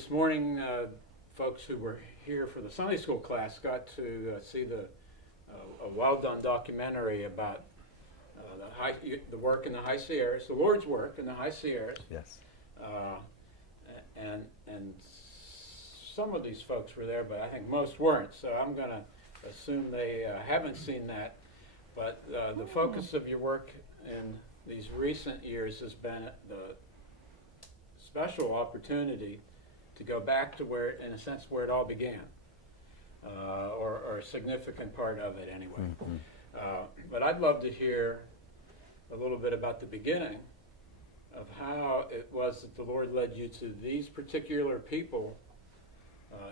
This morning, folks who were here for the Sunday school class got to see a well-done documentary about the work in the High Sierras, the Lord's work in the High Sierras. Yes. And some of these folks were there, but I think most weren't. So I'm going to assume they haven't seen that. But the focus of your work in these recent years has been the special opportunity to go back to where, in a sense, where it all began, or a significant part of it anyway. Mm-hmm. But I'd love to hear a little bit about the beginning of how it was that the Lord led you to these particular people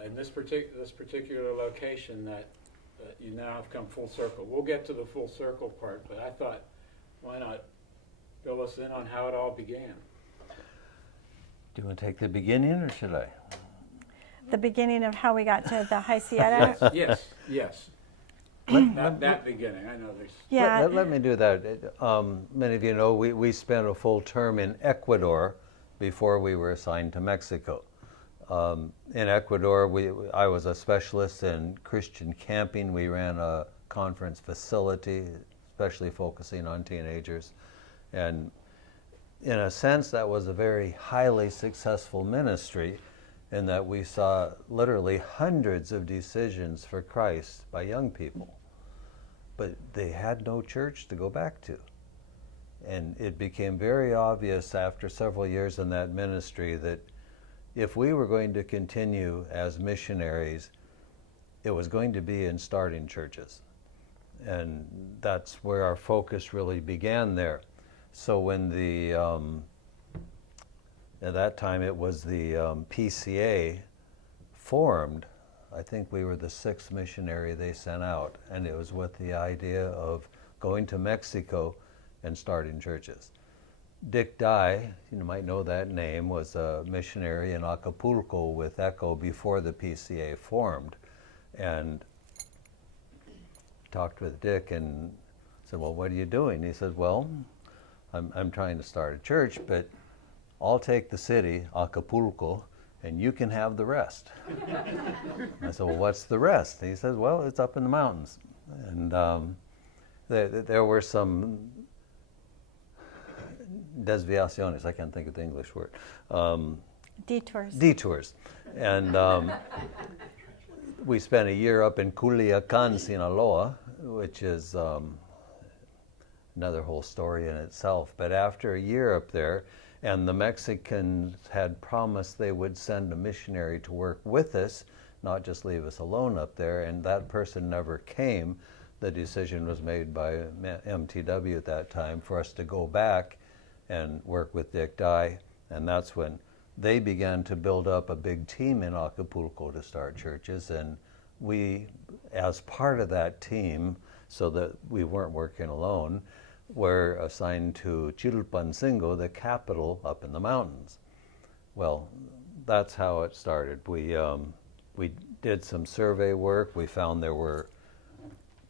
in this particular location that you now have come full circle. We'll get to the full circle part, but I thought, why not fill us in on how it all began? Do you want to take the beginning, or should I? The beginning of how we got to the High Sierra? Yes. That beginning, I know there's... Yeah. Let me do that. Many of you know we spent a full term in Ecuador before we were assigned to Mexico. In Ecuador, I was a specialist in Christian camping. We ran a conference facility, especially focusing on teenagers. And in a sense, that was a very highly successful ministry in that we saw literally hundreds of decisions for Christ by young people. But they had no church to go back to. And it became very obvious after several years in that ministry that if we were going to continue as missionaries, it was going to be in starting churches. And that's where our focus really began there. So when at that time it was the PCA formed, I think we were the 6th missionary they sent out, and it was with the idea of going to Mexico and starting churches. Dick Dye, you might know that name, was a missionary in Acapulco with ECHO before the PCA formed, and talked with Dick and said, well, what are you doing? He said, well, I'm trying to start a church, but I'll take the city, Acapulco, and you can have the rest. I said, well, what's the rest? And he says, well, it's up in the mountains. And there were some desviaciones, I can't think of the English word. Detours. And we spent a year up in Culiacan, Sinaloa, which is another whole story in itself. But after a year up there, and the Mexicans had promised they would send a missionary to work with us, not just leave us alone up there, and that person never came. The decision was made by MTW at that time for us to go back and work with Dick Dye, and that's when they began to build up a big team in Acapulco to start churches, and we, as part of that team, so that we weren't working alone, were assigned to Chilpancingo, the capital up in the mountains. Well, that's how it started. We did some survey work. We found there were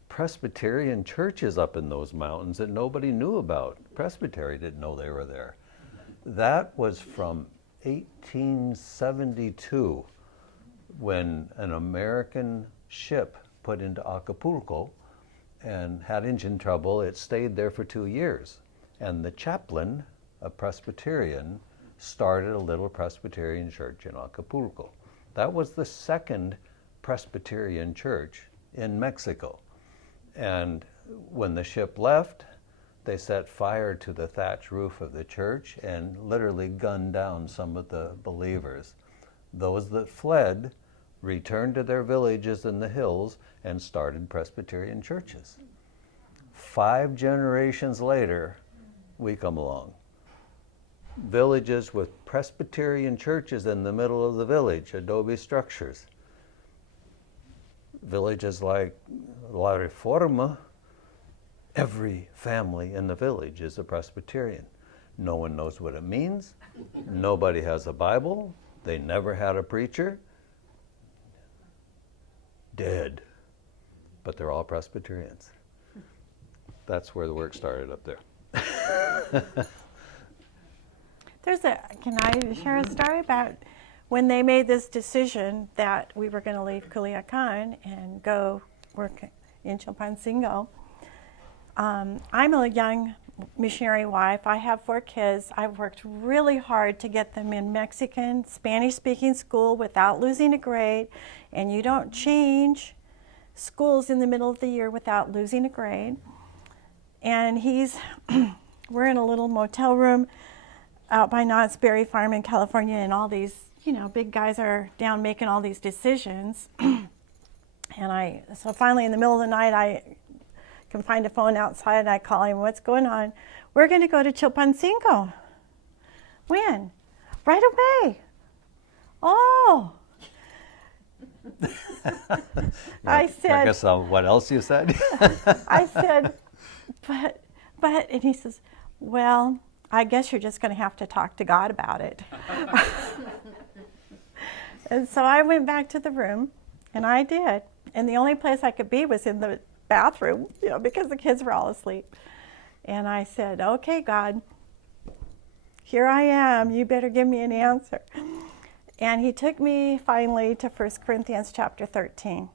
Presbyterian churches up in those mountains that nobody knew about. Presbytery didn't know they were there. That was from 1872, when an American ship put into Acapulco and had engine trouble. It stayed there for 2 years. And the chaplain, a Presbyterian, started a little Presbyterian church in Acapulco. That was the second Presbyterian church in Mexico. And when the ship left, they set fire to the thatch roof of the church and literally gunned down some of the believers. Those that fled returned to their villages in the hills and started Presbyterian churches. 5 generations later, we come along. Villages with Presbyterian churches in the middle of the village, adobe structures. Villages like La Reforma, every family in the village is a Presbyterian. No one knows what it means. Nobody has a Bible. They never had a preacher. Dead. But they're all Presbyterians. That's where the work started up there. Can I share a story about when they made this decision that we were going to leave Culiacan and go work in Chilpancingo, I'm a young missionary wife. I have 4 kids. I've worked really hard to get them in Mexican, Spanish-speaking school without losing a grade, and you don't change schools in the middle of the year without losing a grade. And we're in a little motel room out by Knott's Berry Farm in California, and all these, big guys are down making all these decisions. So finally in the middle of the night, I can find a phone outside, and I call him, "What's going on?" "We're going to go to Chilpancingo." "When?" "Right away." "Oh." I said, I guess what else you said? I said, but, and he says, "Well, I guess you're just going to have to talk to God about it." And so I went back to the room, and I did. And the only place I could be was in the bathroom, because the kids were all asleep. And I said, "Okay, God, here I am. You better give me an answer." And he took me finally to 1 Corinthians chapter 13.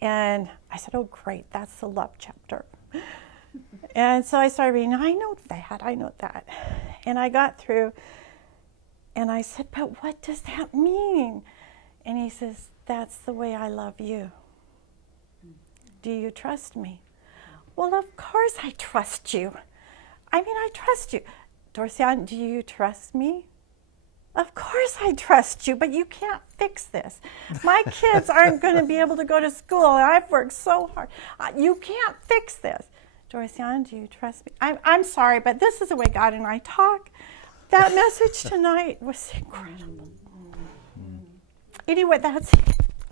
And I said, "Oh, great, that's the love chapter." And so I started reading, I know that. And I got through, and I said, "But what does that mean?" And he says, "That's the way I love you. Do you trust me?" "Well, of course I trust you. I trust you." "Dorcine, do you trust me?" "Of course I trust you, but you can't fix this. My kids aren't going to be able to go to school, and I've worked so hard. You can't fix this." "Dorcine, do you trust me?" I'm sorry, but this is the way God and I talk. That message tonight was incredible. Anyway, that's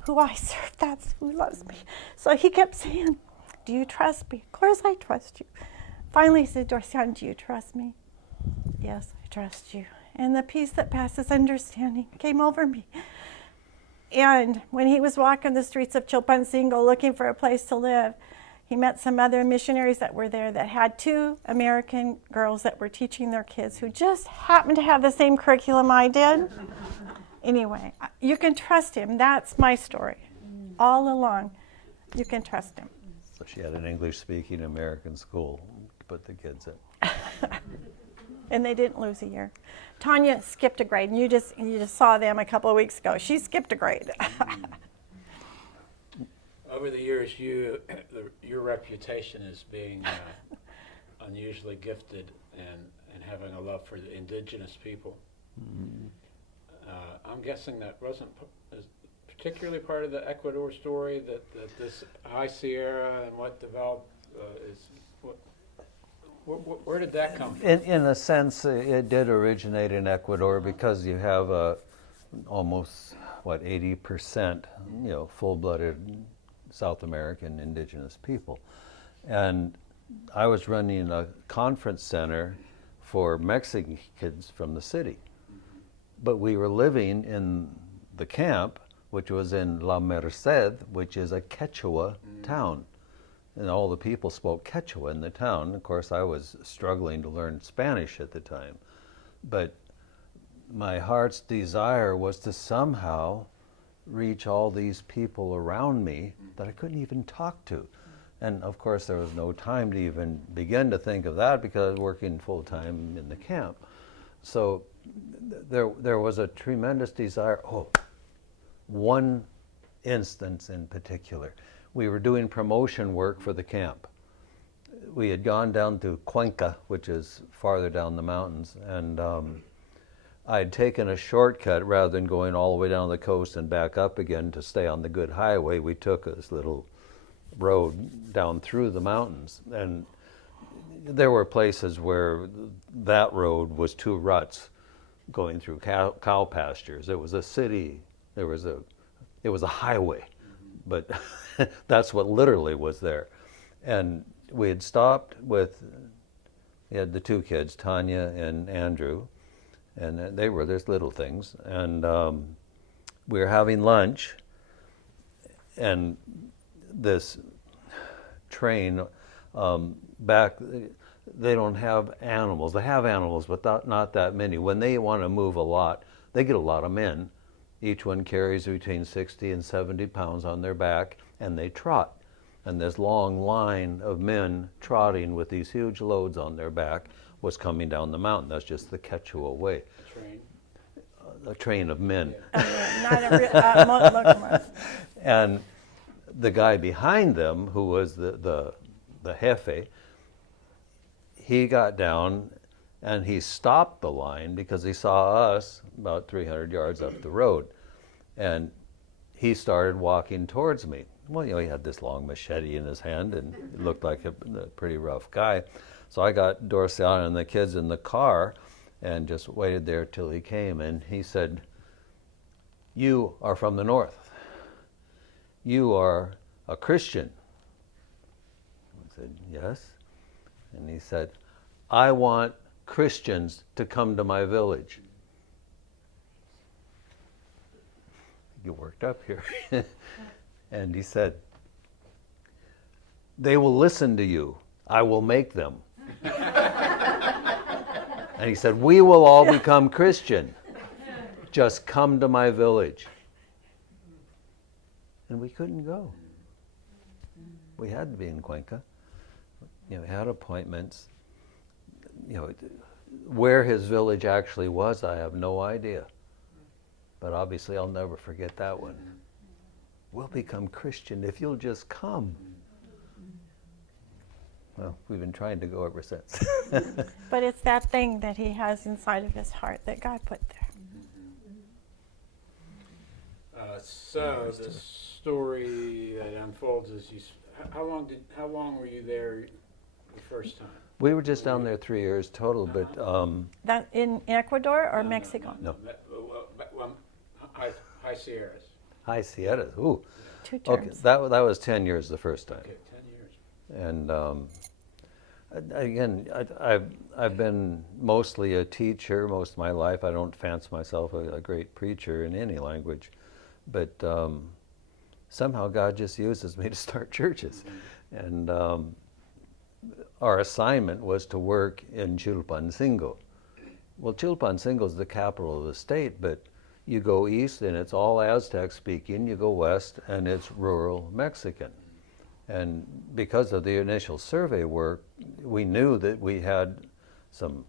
who I serve. That's who loves me. So he kept saying, "Do you trust me?" "Of course I trust you." Finally he said, "Dorcine, do you trust me?" "Yes, I trust you." And the peace that passes understanding came over me. And when he was walking the streets of Chilpancingo looking for a place to live, he met some other missionaries that were there that had 2 American girls that were teaching their kids who just happened to have the same curriculum I did. Anyway, you can trust him. That's my story. All along, you can trust him. So she had an English-speaking American school to put the kids in. And they didn't lose a year. Tanya skipped a grade, and you just saw them a couple of weeks ago. She skipped a grade. Over the years, your reputation as being unusually gifted and having a love for the indigenous people. I'm guessing that wasn't particularly part of the Ecuador story, that this High Sierra and what developed where did that come from? In a sense, it did originate in Ecuador because you have almost 80% full-blooded South American indigenous people, and I was running a conference center for Mexican kids from the city, but we were living in the camp, which was in La Merced, which is a Quechua town. And all the people spoke Quechua in the town. Of course, I was struggling to learn Spanish at the time. But my heart's desire was to somehow reach all these people around me that I couldn't even talk to. And of course, there was no time to even begin to think of that because I was working full-time in the camp. So there was a tremendous desire. One instance in particular. We were doing promotion work for the camp. We had gone down to Cuenca, which is farther down the mountains, and I had taken a shortcut rather than going all the way down the coast and back up again to stay on the good highway. We took this little road down through the mountains, and there were places where that road was 2 ruts going through cow pastures. It was a city. It was a highway, but that's what literally was there. And we had stopped we had the 2 kids, Tanya and Andrew, and they were just little things. And we were having lunch, and this train back, they don't have animals. They have animals, but not that many. When they want to move a lot, They get a lot of men. Each one carries between 60 and 70 pounds on their back, and they trot. And this long line of men trotting with these huge loads on their back was coming down the mountain. That's just the Quechua way. A train. A train of men. Not a locomotive. And the guy behind them, who was the jefe, he got down and he stopped the line because he saw us about 300 yards up the road. And he started walking towards me. Well, he had this long machete in his hand and it looked like a pretty rough guy. So I got Dorcine and the kids in the car and just waited there till he came. And he said, "You are from the north. You are a Christian." I said, "Yes." And he said, "I want Christians to come to my village." You worked up here. And he said, "They will listen to you. I will make them." And he said, "We will all become Christian. Just come to my village." And we couldn't go. We had to be in Cuenca. We had appointments. Where his village actually was, I have no idea. But obviously I'll never forget that one. We'll become Christian if you'll just come. Well, we've been trying to go ever since. But it's that thing that he has inside of his heart that God put there. So the story that unfolds is how long were you there the first time? We were just down there 3 years total, but That in Ecuador or Mexico? No. High Sierras. High Sierras. Ooh. 2 Okay, terms. that was 10 years the first time. Okay, 10 years. And again, I've been mostly a teacher most of my life. I don't fancy myself a great preacher in any language, but somehow God just uses me to start churches. And our assignment was to work in Chilpancingo. Well, Chilpancingo is the capital of the state, but you go east and it's all Aztec speaking. You go west and it's rural Mexican. And because of the initial survey work, we knew that we had some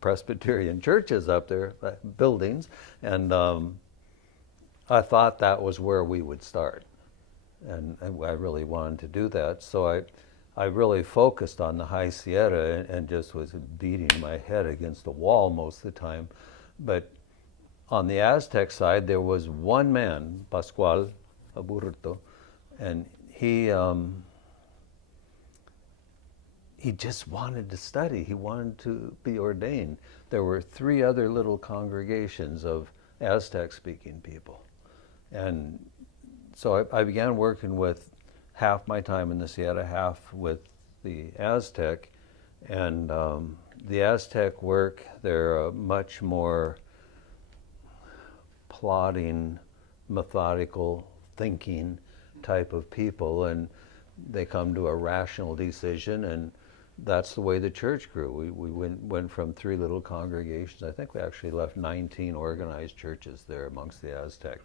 Presbyterian churches up there, buildings, and I thought that was where we would start. And I really wanted to do that. So I really focused on the High Sierra and just was beating my head against the wall most of the time. But on the Aztec side, there was one man, Pascual Aburto, and he just wanted to study. He wanted to be ordained. There were 3 other little congregations of Aztec-speaking people. And so I began working with half my time in the Sierra, half with the Aztec. And the Aztec work, they're much more plodding, methodical thinking type of people, and they come to a rational decision, and that's the way the church grew. We went from 3 little congregations. I think we actually left 19 organized churches there amongst the Aztec.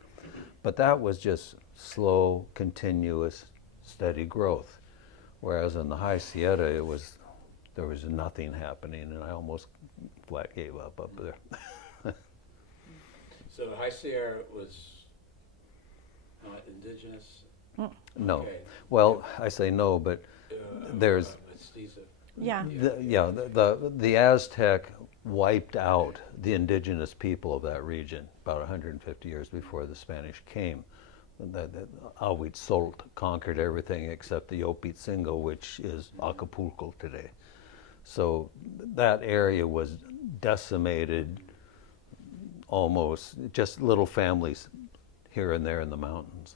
But that was just slow, continuous, steady growth. Whereas in the High Sierra, there was nothing happening, and I almost flat gave up there. So the High Sierra was not indigenous? No. Okay. Well, I say no, but there's Mestizo. Yeah. the Aztec wiped out the indigenous people of that region about 150 years before the Spanish came. The Ahuitzotl conquered everything except the Opitzingo, which is Acapulco today. So that area was decimated, almost just little families here and there in the mountains.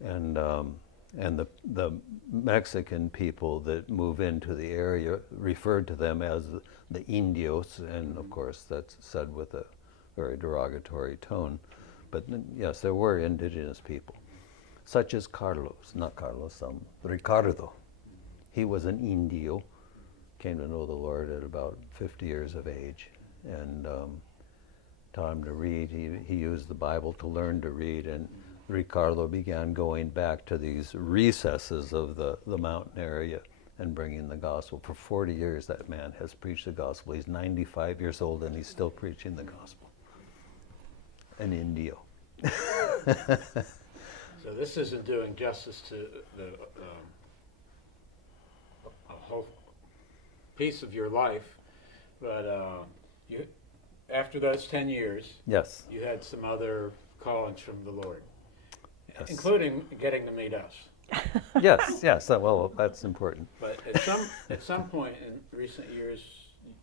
And the Mexican people that move into the area referred to them as the Indios, and of course that's said with a very derogatory tone. But yes, there were indigenous people, such as Ricardo. He was an Indio, came to know the Lord at about 50 years of age, and taught him to read. He used the Bible to learn to read, and Ricardo began going back to these recesses of the mountain area and bringing the gospel. For 40 years, that man has preached the gospel. He's 95 years old, and he's still preaching the gospel. An Indio. So this isn't doing justice to the a whole piece of your life, but you, after those 10 years, Yes. you had some other callings from the Lord, Yes. including getting to meet us. Yes. Well, that's important. But at some point in recent years,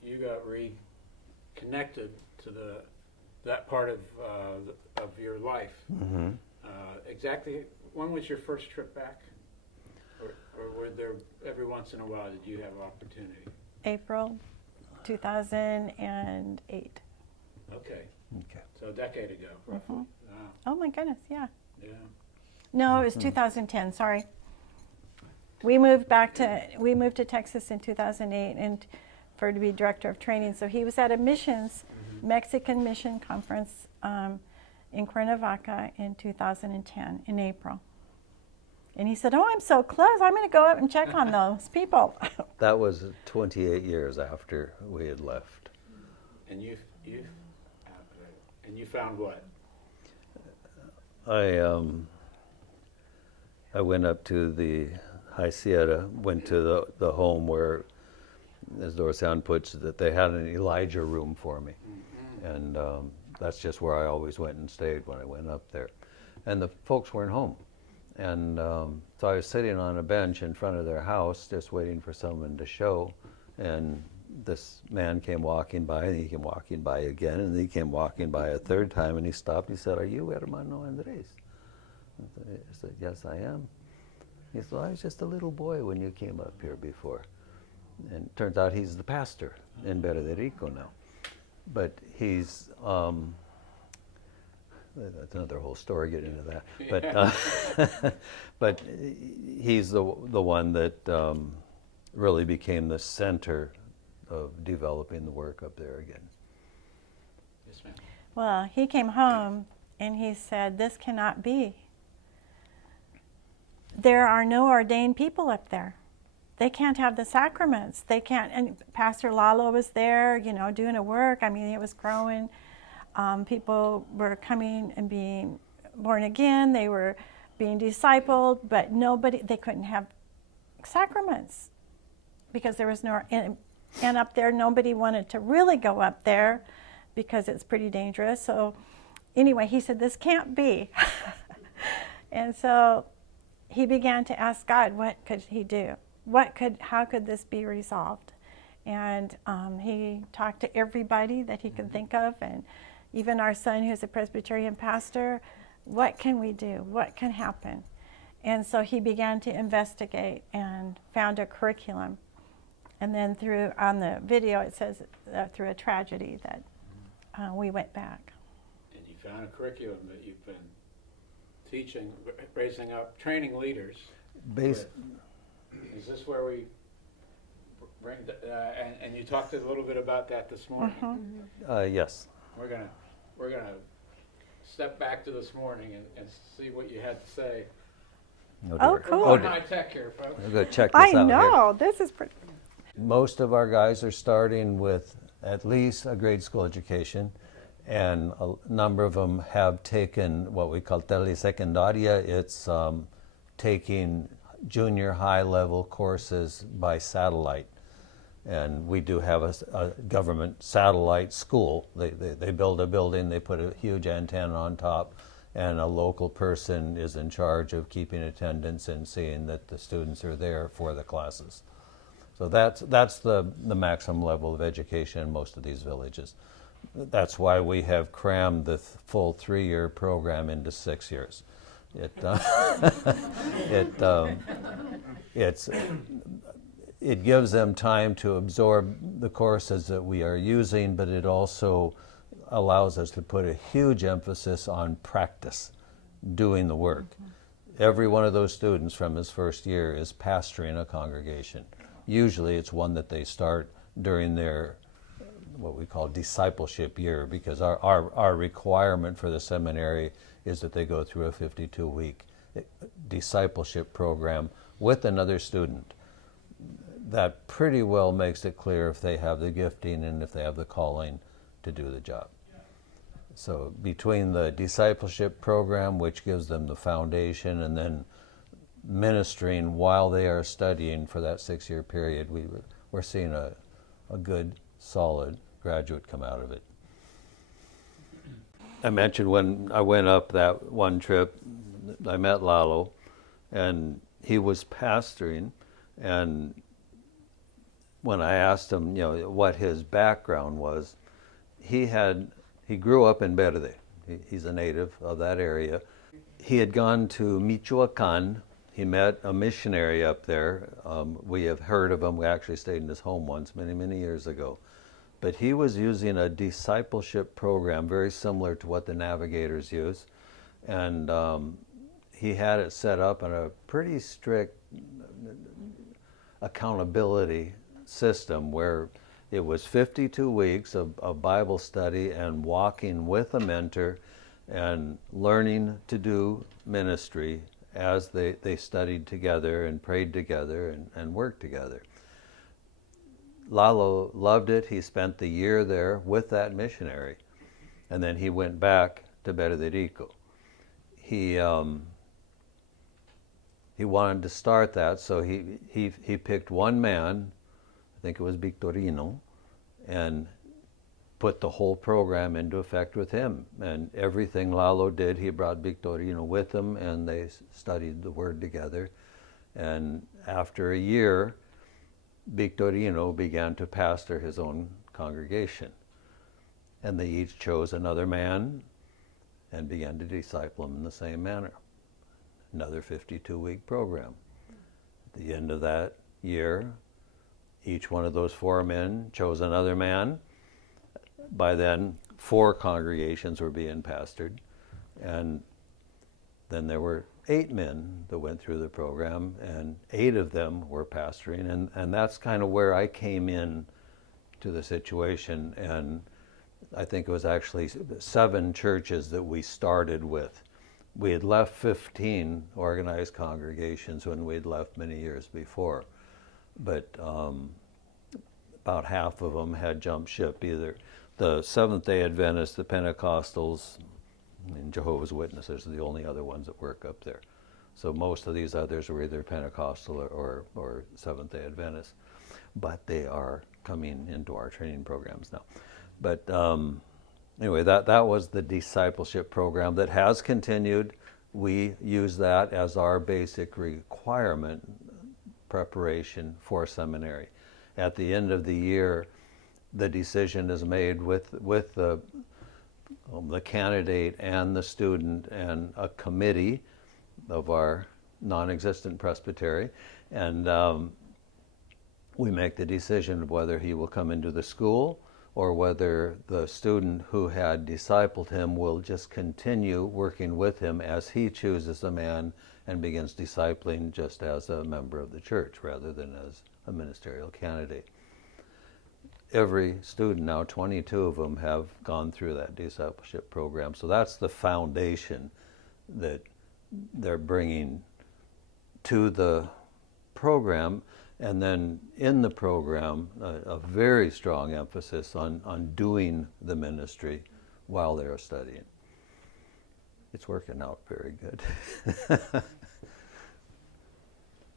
you got reconnected to that part of your life. Mm-hmm. Exactly, when was your first trip back? Or were there, every once in a while, did you have opportunity? April 2008. Okay, Okay. so a decade ago, roughly. Wow. Oh my goodness, yeah. Yeah. No, it was 2010. Sorry. We moved to Texas in 2008 and to be director of training. So he was at a Mexican mission conference in Cuernavaca in 2010 in April. And he said, "Oh, I'm so close. I'm going to go up and check on those people." That was 28 years after we had left. And you found what? I went up to the High Sierra, went to the home where, as dorcine puts it, that they had an Elijah room for me. Mm-hmm. And that's just where I always went and stayed when I went up there. And the folks weren't home. And so I was sitting on a bench in front of their house just waiting for someone to show. And this man came walking by, and he came walking by again, and he came walking by a third time, and he stopped. He said, "Are you Hermano Andres?" I said, "Yes, I am." He said, "I was just a little boy when you came up here before." And it turns out he's the pastor in Berderico now. But he's, that's another whole story, get into that. But, but he's the one that really became the center of developing the work up there again. Yes, ma'am. Well, he came home and he said, "This cannot be. There are no ordained people up there. They can't have the sacraments. They can't." And Pastor Lalo was there, doing a work. I mean, it was growing. People were coming and being born again. They were being discipled, but they couldn't have sacraments because there was no, and up there, nobody wanted to really go up there because it's pretty dangerous. So anyway, he said, "This can't be." And so he began to ask God, what could he do? How could this be resolved? And he talked to everybody that he could think of, and even our son, who's a Presbyterian pastor. What can we do? What can happen? And so he began to investigate and found a curriculum. And then on the video, it says through a tragedy that we went back. And you found a curriculum that you've been teaching, raising up, training leaders. Is this where we bring, and you talked a little bit about that this morning. Mm-hmm. Yes. We're gonna step back to this morning and see what you had to say. Oh, cool. We're going high tech here, folks. We're going to check this out I know, here. this is pretty. Most of our guys are starting with at least a grade school education, and a number of them have taken what we call telesecundaria. It's taking junior high level courses by satellite. And we do have a government satellite school. They build a building, they put a huge antenna on top, and a local person is in charge of keeping attendance and seeing that the students are there for the classes. So that's the maximum level of education in most of these villages. That's why we have crammed the full 3-year program into 6 years. It gives them time to absorb the courses that we are using, but it also allows us to put a huge emphasis on practice, doing the work. Every one of those students from his first year is pastoring a congregation. Usually it's one that they start during their what we call discipleship year, because our requirement for the seminary is that they go through a 52-week discipleship program with another student. That pretty well makes it clear if they have the gifting and if they have the calling to do the job. So between the discipleship program, which gives them the foundation, and then ministering while they are studying for that 6-year period, we're seeing a good, solid graduate come out of it. I mentioned when I went up that one trip, I met Lalo, and he was pastoring, and when I asked him, what his background was, he grew up in Verde. He's a native of that area. He had gone to Michoacan. He met a missionary up there. We have heard of him. We actually stayed in his home once many, many years ago. But he was using a discipleship program very similar to what the Navigators use. And he had it set up in a pretty strict accountability system where it was 52 weeks of Bible study and walking with a mentor and learning to do ministry as they studied together and prayed together and worked together. Lalo loved it. He spent the year there with that missionary, and then he went back to Rico. He wanted to start that, so he picked one man, I think it was Victorino, and put the whole program into effect with him. And everything Lalo did, he brought Victorino with him, and they studied the Word together. And after a year, Victorino began to pastor his own congregation. And they each chose another man and began to disciple him in the same manner. Another 52-week program. At the end of that year, each one of those 4 men chose another man. By then, 4 congregations were being pastored. And then there were 8 men that went through the program, and 8 of them were pastoring. And that's kind of where I came in to the situation. And I think it was actually 7 churches that we started with. We had left 15 organized congregations when we'd left many years before. But about half of them had jumped ship. Either the Seventh-day Adventists, the Pentecostals, and Jehovah's Witnesses are the only other ones that work up there. So most of these others were either Pentecostal or Seventh-day Adventists. But they are coming into our training programs now. But anyway, that was the discipleship program that has continued. We use that as our basic requirement preparation for seminary. At the end of the year, the decision is made with the candidate and the student and a committee of our non-existent presbytery, and we make the decision of whether he will come into the school or whether the student who had discipled him will just continue working with him as he chooses a man and begins discipling just as a member of the church rather than as a ministerial candidate. Every student now, 22 of them, have gone through that discipleship program. So that's the foundation that they're bringing to the program. And then in the program, a very strong emphasis on doing the ministry while they're studying. It's working out very good.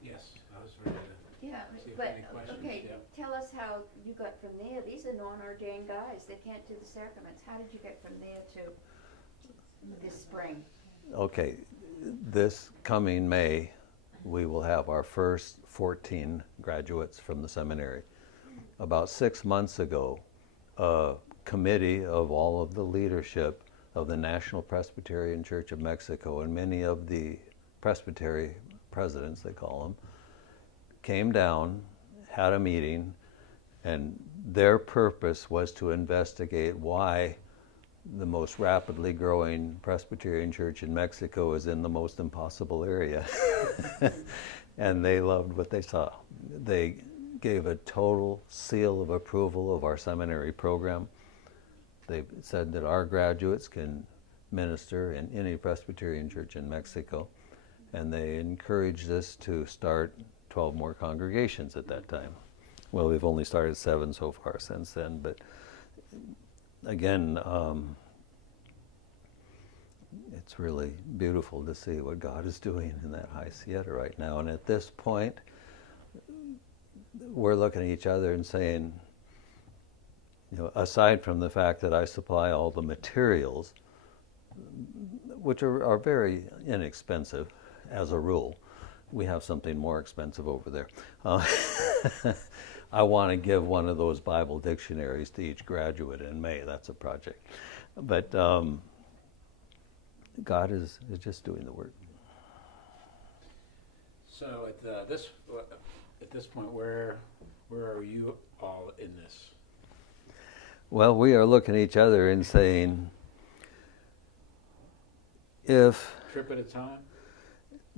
Yes, I was ready to Yeah, see if but, any questions. okay, Yeah. tell us how you got from there. These are non-ordained guys. They can't do the sacraments. How did you get from there to this spring? Okay, this coming May, we will have our first 14 graduates from the seminary. About 6 months ago, a committee of all of the leadership of the National Presbyterian Church of Mexico and many of the presbytery presidents, they call them, came down, had a meeting, and their purpose was to investigate why the most rapidly growing Presbyterian church in Mexico is in the most impossible area. And they loved what they saw. They gave a total seal of approval of our seminary program. They said that our graduates can minister in any Presbyterian church in Mexico, and they encouraged us to start 12 more congregations at that time. Well, we've only started 7 so far since then, but again, it's really beautiful to see what God is doing in that High Sierra right now. And at this point, we're looking at each other and saying, you know, aside from the fact that I supply all the materials, which are very inexpensive as a rule, we have something more expensive over there. I want to give one of those Bible dictionaries to each graduate in May. That's a project. But God is just doing the work. So at this point, where are you all in this? Well, we are looking at each other and saying, if Trip at a time?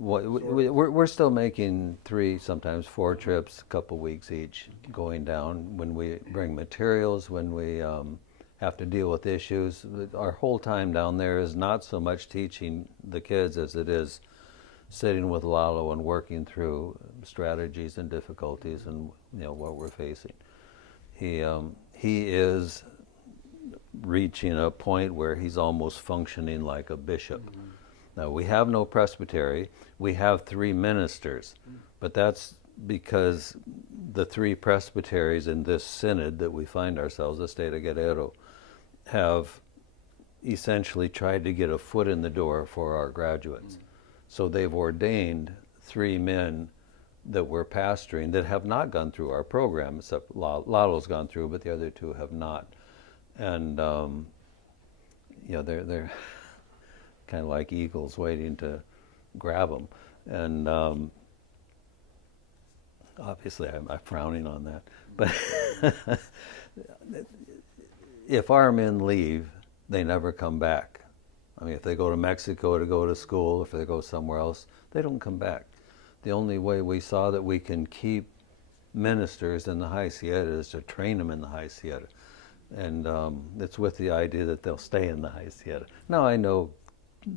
we're still making 3, sometimes 4 trips, a couple weeks each, going down when we bring materials, when we have to deal with issues. Our whole time down there is not so much teaching the kids as it is sitting with Lalo and working through strategies and difficulties and, you know, what we're facing. He is reaching a point where he's almost functioning like a bishop. Mm-hmm. Now, we have no presbytery. We have 3 ministers, but that's because the 3 presbyteries in this synod that we find ourselves, the state of Guerrero, have essentially tried to get a foot in the door for our graduates. So they've ordained 3 men that we're pastoring that have not gone through our program, except Lalo's gone through, but the other 2 have not. And you know, they're kind of like eagles waiting to grab them. And obviously I'm frowning on that. But if our men leave, they never come back. I mean, if they go to Mexico to go to school, if they go somewhere else, they don't come back. The only way we saw that we can keep ministers in the High Sierra is to train them in the High Sierra. And it's with the idea that they'll stay in the High Sierra. Now, I know,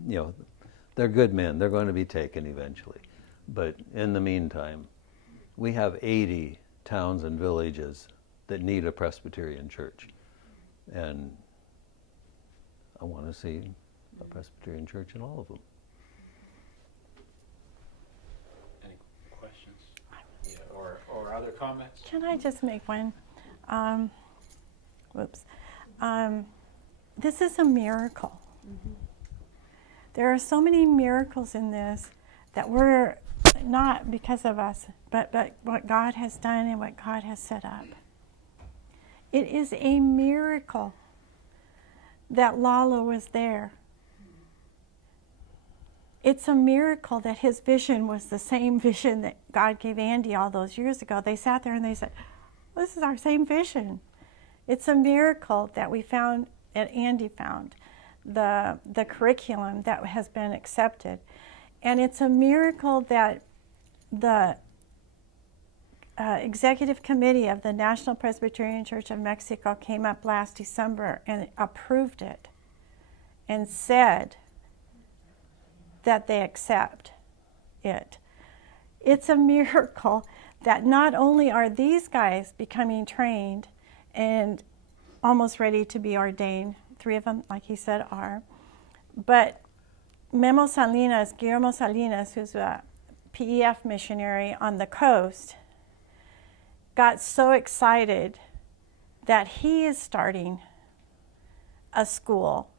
you know, they're good men. They're going to be taken eventually. But in the meantime, we have 80 towns and villages that need a Presbyterian church. And I want to see a Presbyterian church in all of them. Any questions? Yeah, or other comments? Can I just make one? This is a miracle. Mm-hmm. There are so many miracles in this that we're not because of us, but what God has done and what God has set up. It is a miracle that Lalo was there. It's a miracle that his vision was the same vision that God gave Andy all those years ago. They sat there and they said, this is our same vision. It's a miracle that we found, that Andy found, the curriculum that has been accepted. And it's a miracle that the executive committee of the National Presbyterian Church of Mexico came up last December and approved it and said that they accept it. It's a miracle that not only are these guys becoming trained and almost ready to be ordained, 3 of them, like he said, are, but Guillermo Salinas, who's a PEF missionary on the coast, got so excited that he is starting a school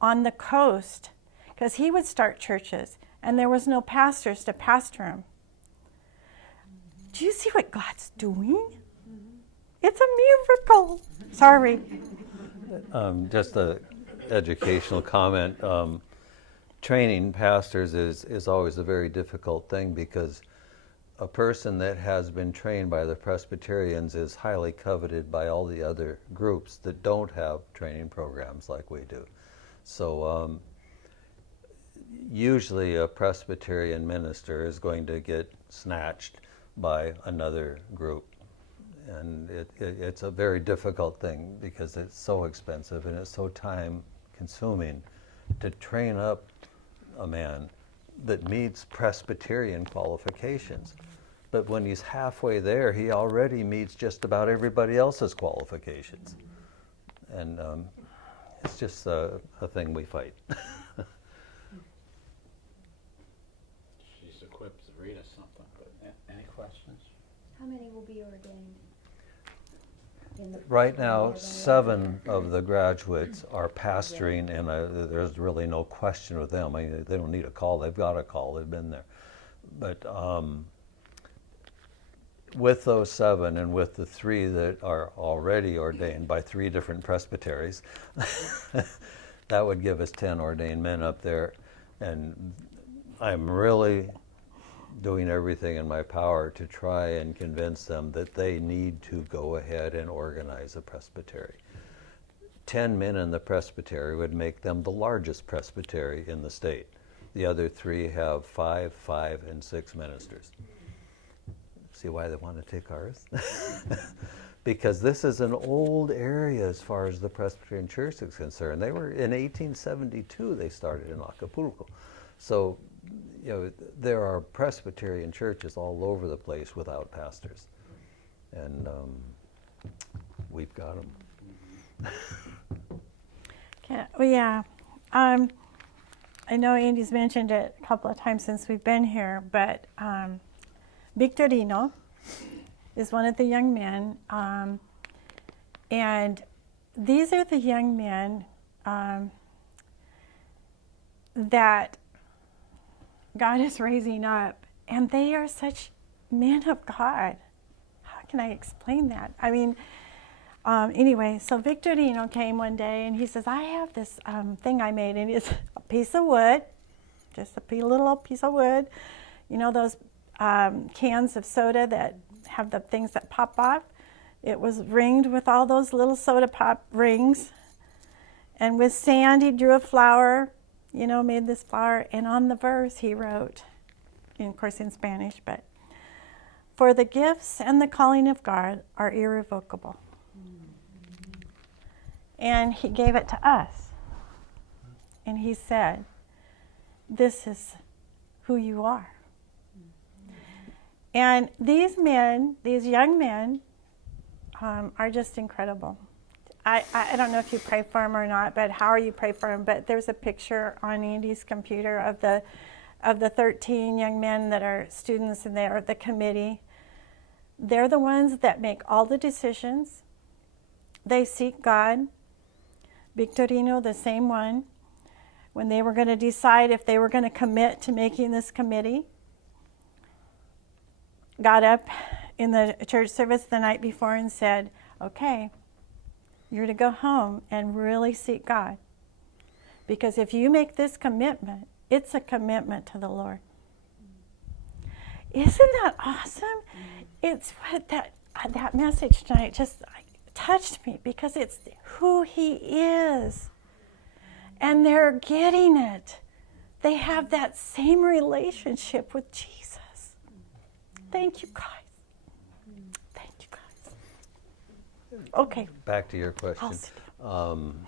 on the coast, because he would start churches and there was no pastors to pastor them. Do you see what God's doing? It's a miracle. Sorry. Just an educational comment. Training pastors is always a very difficult thing, because a person that has been trained by the Presbyterians is highly coveted by all the other groups that don't have training programs like we do. So usually a Presbyterian minister is going to get snatched by another group And it's a very difficult thing because it's so expensive and it's so time consuming to train up a man that meets Presbyterian qualifications. But when he's halfway there, he already meets just about everybody else's qualifications. And it's just a thing we fight. She's equipped to read us something, but any questions? How many will be ordained? Right now, 7 of the graduates are pastoring, and there's really no question with them. I mean, they don't need a call. They've got a call. They've been there. But with those 7 and with the 3 that are already ordained by 3 different presbyteries, that would give us 10 ordained men up there. And I'm really doing everything in my power to try and convince them that they need to go ahead and organize a presbytery. 10 men in the presbytery would make them the largest presbytery in the state. The other 3 have 5, 5, and 6 ministers. See why they want to take ours? Because this is an old area as far as the Presbyterian Church is concerned. They were in 1872. They started in Acapulco, so you know there are Presbyterian churches all over the place without pastors, and we've got them. Well, yeah. I know Andy's mentioned it a couple of times since we've been here, but Victorino is one of the young men, and these are the young men that God is raising up, and they are such men of God. How can I explain that? I mean, anyway, so Victorino came one day, and he says, I have this thing I made, and it's a piece of wood, just a little old piece of wood. You know those cans of soda that have the things that pop off? It was ringed with all those little soda pop rings. And with sand, he drew a flower, you know, made this flower. And on the verse, he wrote, of course in Spanish, but, for the gifts and the calling of God are irrevocable. And he gave it to us. And he said, this is who you are. And these men, these young men, are just incredible. I don't know if you pray for them or not, but how you pray for them. But there's a picture on Andy's computer of the 13 young men that are students, and they are the committee. They're the ones that make all the decisions. They seek God. Victorino, the same one. When they were going to decide if they were going to commit to making this committee, got up in the church service the night before and said, okay, you're to go home and really seek God. Because if you make this commitment, it's a commitment to the Lord. Isn't that awesome? It's what that message tonight just touched me, because it's who he is. And they're getting it. They have that same relationship with Jesus. Thank you, guys. Thank you, guys. Okay. Back to your question. I'll sit down.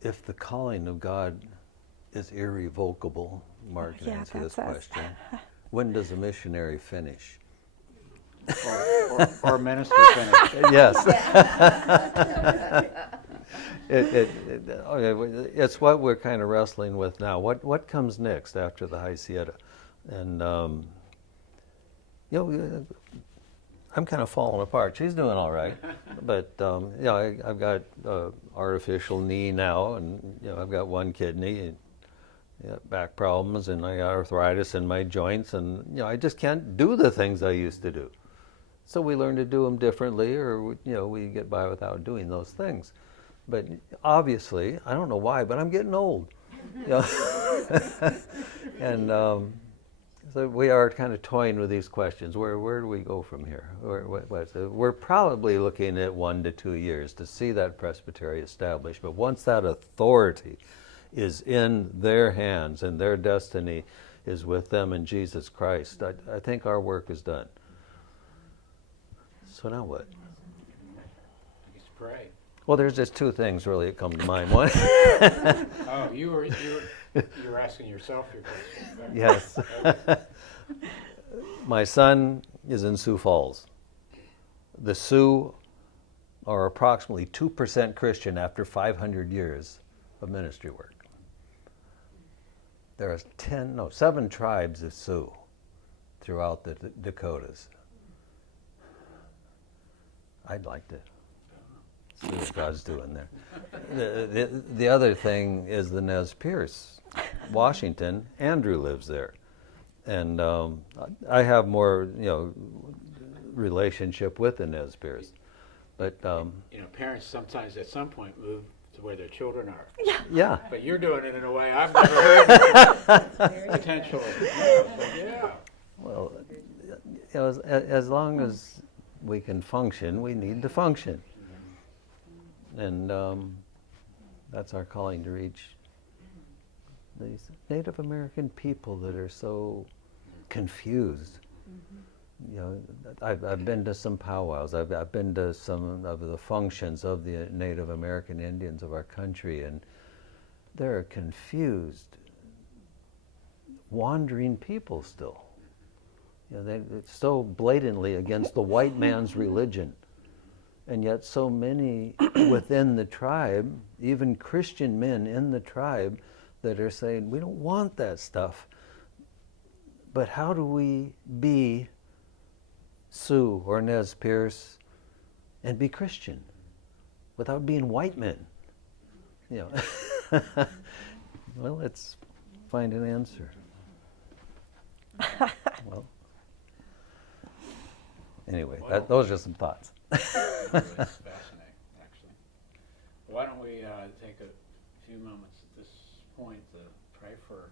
If the calling of God is irrevocable, Mark can Yeah, answer this that's us. question. When does a missionary finish? Or minister finish. Yes. It's what we're kind of wrestling with now. What comes next after the High Sieta? And I'm kind of falling apart. She's doing all right, but I've got artificial knee now, and I've got one kidney, and back problems, and I got arthritis in my joints, and I just can't do the things I used to do. So we learn to do them differently, or we get by without doing those things. But obviously, I don't know why, but I'm getting old. And so we are kind of toying with these questions. Where do we go from here? We're probably looking at 1 to 2 years to see that presbytery established. But once that authority is in their hands and their destiny is with them in Jesus Christ, I think our work is done. So now what? Just pray. Well, there's just two things really that come to mind. One, Oh, you were asking yourself your question. yes. My son is in Sioux Falls. The Sioux are approximately 2% Christian after 500 years of ministry work. There are 7 tribes of Sioux throughout the Dakotas. I'd like to see what God's doing there. The other thing is the Nez Perce, Washington. Andrew lives there. And I have more, relationship with the Nez Perce. But parents sometimes at some point move to where their children are. yeah. But you're doing it in a way I've never heard potentially. Yeah. Well, as long as we can function, we need to function. And that's our calling, to reach these Native American people that are so confused. I've been to some powwows. I've been to some of the functions of the Native American Indians of our country, and they're confused, wandering people still. It's so blatantly against the white man's religion. And yet so many within the tribe, even Christian men in the tribe, that are saying, we don't want that stuff. But how do we be Sioux or Nez Perce and be Christian without being white men? Well, let's find an answer. Well, anyway, those are some thoughts. It's fascinating, actually. Why don't we take a few moments at this point to pray for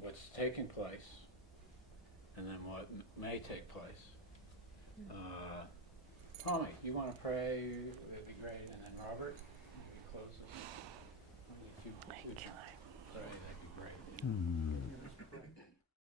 what's taking place and then what may take place. Tommy, you want to pray? That'd be great. And then Robert, you close us. If you would pray, that'd be great.